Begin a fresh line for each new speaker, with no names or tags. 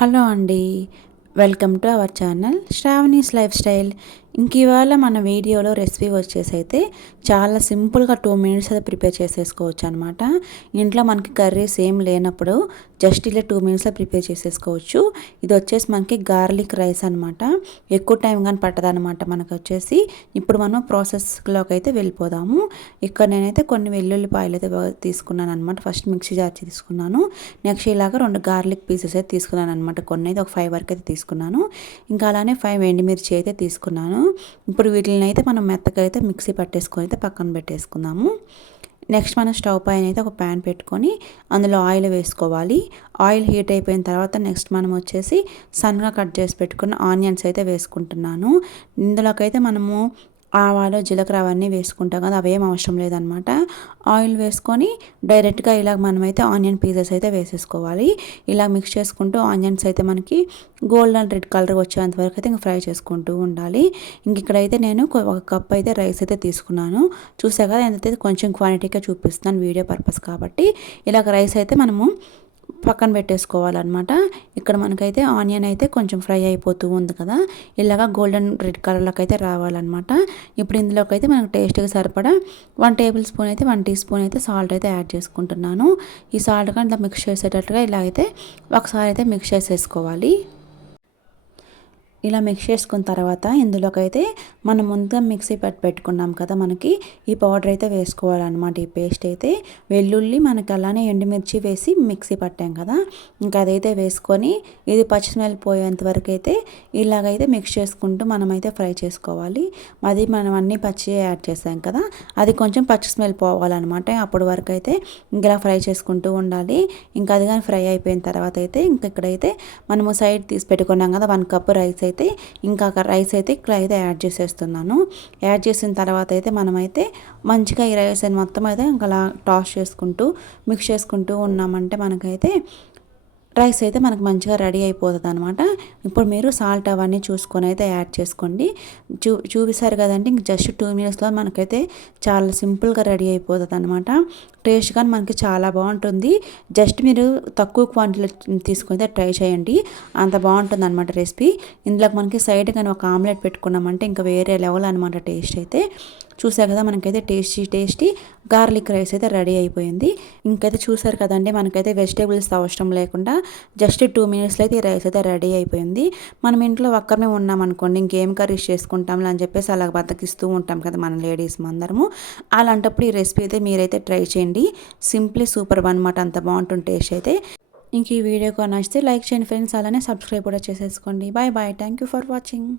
Hello అండి welcome to our channel Shravani's lifestyle. ఇంక ఇవాళ మన వీడియోలో రెసిపీ వచ్చేసి అయితే చాలా సింపుల్గా టూ మినిట్స్ అయితే ప్రిపేర్ చేసేసుకోవచ్చు అనమాట ఇంట్లో మనకి కర్రీస్ ఏం లేనప్పుడు జస్ట్ ఇలా టూ మినిట్స్లో ప్రిపేర్ చేసేసుకోవచ్చు. ఇది వచ్చేసి మనకి గార్లిక్ రైస్ అనమాట. ఎక్కువ టైం కానీ పట్టదనమాట మనకు వచ్చేసి. ఇప్పుడు మనం ప్రాసెస్లోకి అయితే వెళ్ళిపోదాము. ఇక్కడ నేనైతే కొన్ని వెల్లుల్లిపాయలు అయితే తీసుకున్నాను అనమాట ఫస్ట్ మిక్సీ జార్ తీసుకున్నాను. నెక్స్ట్ ఇలాగ రెండు గార్లిక్ పీసెస్ అయితే తీసుకున్నాను అనమాట కొన్ని అయితే ఒక ఫైవ్ వరకు అయితే తీసుకున్నాను. ఇంకా అలానే ఫైవ్ ఎండుమిర్చి అయితే తీసుకున్నాను. ఇప్పుడు వీటిని అయితే మనం మెత్తగా అయితే మిక్సీ పట్టేసుకొని అయితే పక్కన పెట్టేసుకుందాము. నెక్స్ట్ మనం స్టవ్ పైన అయితే ఒక ప్యాన్ పెట్టుకొని అందులో ఆయిల్ వేసుకోవాలి. ఆయిల్ హీట్ అయిపోయిన తర్వాత నెక్స్ట్ మనం వచ్చేసి సన్గా కట్ చేసి పెట్టుకున్న ఆనియన్స్ అయితే వేసుకుంటున్నాను. ఇందులోకైతే మనము ఆవాలు జీలకర్ర అవన్నీ వేసుకుంటాం కదా అవేం అవసరం లేదనమాట. ఆయిల్ వేసుకొని డైరెక్ట్గా ఇలా మనమైతే ఆనియన్ పీసెస్ అయితే వేసేసుకోవాలి. ఇలా మిక్స్ చేసుకుంటూ ఆనియన్స్ అయితే మనకి గోల్డెన్ రెడ్ కలర్ వచ్చేంత వరకు అయితే ఇంకా ఫ్రై చేసుకుంటూ ఉండాలి. ఇంక ఇక్కడైతే నేను ఒక కప్ అయితే రైస్ అయితే తీసుకున్నాను. చూసా కదా ఎంతైతే కొంచెం క్వాంటిటీగా చూపిస్తున్నాను వీడియో పర్పస్ కాబట్టి. ఇలాగ రైస్ అయితే మనము పక్కన పెట్టేసుకోవాలన్నమాట. ఇక్కడ మనకైతే ఆనియన్ అయితే కొంచెం ఫ్రై అయిపోతూ ఉంది కదా. ఇలాగా గోల్డెన్ రెడ్ కలర్లోకి అయితే రావాలన్నమాట. ఇప్పుడు ఇందులోకి అయితే మనకు టేస్ట్గా సరిపడా వన్ టేబుల్ స్పూన్ అయితే వన్ టీ స్పూన్ అయితే సాల్ట్ అయితే యాడ్ చేసుకుంటున్నాను. ఈ సాల్ట్ కానీ మిక్స్ చేసేటట్టుగా ఇలా అయితే ఒకసారి అయితే మిక్స్ చేసేసుకోవాలి. ఇలా మిక్స్ చేసుకున్న తర్వాత ఇందులోకైతే మనం ముందుగా మిక్సీ పట్టి పెట్టుకున్నాం కదా మనకి. ఈ పౌడర్ అయితే వేసుకోవాలన్నమాట. ఈ పేస్ట్ అయితే వెల్లుల్లి మనకి అలానే ఎండుమిర్చి వేసి మిక్సీ పట్టాం కదా. ఇంకా అదైతే వేసుకొని ఇది పచ్చి స్మెల్ పోయేంత వరకు అయితే ఇలాగైతే మిక్స్ చేసుకుంటూ మనమైతే ఫ్రై చేసుకోవాలి. అది మనం అన్నీ పచ్చి యాడ్ చేసాం కదా. అది కొంచెం పచ్చి స్మెల్ పోవాలన్నమాట. అప్పటి వరకు అయితే ఇంకా ఫ్రై చేసుకుంటూ ఉండాలి. ఇంకా అది కానీ ఫ్రై అయిపోయిన తర్వాత అయితే ఇంకా ఇక్కడైతే మనము సైడ్ తీసి పెట్టుకున్నాం కదా. వన్ కప్ రైస్ అయితే ఇంకా రైస్ అయితే ఇక్కడ అయితే యాడ్ చేసేస్తున్నాను. యాడ్ చేసిన తర్వాత అయితే మనమైతే మంచిగా ఈ రైస్ అని మొత్తం అయితే ఇంకా అలా టాస్ చేసుకుంటూ మిక్స్ చేసుకుంటూ ఉన్నామంటే మనకైతే రైస్ అయితే మనకు మంచిగా రెడీ అయిపోతుంది అనమాట ఇప్పుడు మీరు సాల్ట్ అవన్నీ చూసుకొని అయితే యాడ్ చేసుకోండి. చూ చూపిస్తారు కదండి జస్ట్ టూ మినిట్స్లో మనకైతే చాలా సింపుల్గా రెడీ అయిపోతుంది అనమాట టేస్ట్ కానీ మనకి చాలా బాగుంటుంది. జస్ట్ మీరు తక్కువ క్వాంటిటీలో తీసుకొని ట్రై చేయండి. అంత బాగుంటుంది అనమాట రెసిపీ. ఇందులోకి మనకి సైడ్ కానీ ఒక ఆమ్లెట్ పెట్టుకున్నామంటే ఇంకా వేరే లెవెల్ అనమాట టేస్ట్ అయితే. చూసారు కదా మనకైతే టేస్టీ టేస్టీ గార్లిక్ రైస్ అయితే రెడీ అయిపోయింది. ఇంకైతే చూసారు కదండి మనకైతే వెజిటేబుల్స్ అవసరం లేకుండా జస్ట్ టూ మినిట్స్లో అయితే ఈ రైస్ అయితే రెడీ అయిపోయింది. మనం ఇంట్లో ఒక్కరమే ఉన్నాం అనుకోండి ఇంకేం కర్రీస్ చేసుకుంటాం అని చెప్పేసి అలా బతకిస్తూ ఉంటాం కదా మన లేడీస్ అందరము. అలాంటప్పుడు ఈ రెసిపీ అయితే మీరైతే ట్రై చేయండి. సింప్లీ సూపర్ అనమాట అంత బాగుంటుంది టేస్ట్ అయితే. ఇంక ఈ వీడియో నచ్చితే లైక్ చేయండి ఫ్రెండ్స్ అలానే సబ్స్క్రైబ్ కూడా చేసేసుకోండి. Bye bye thank you for watching.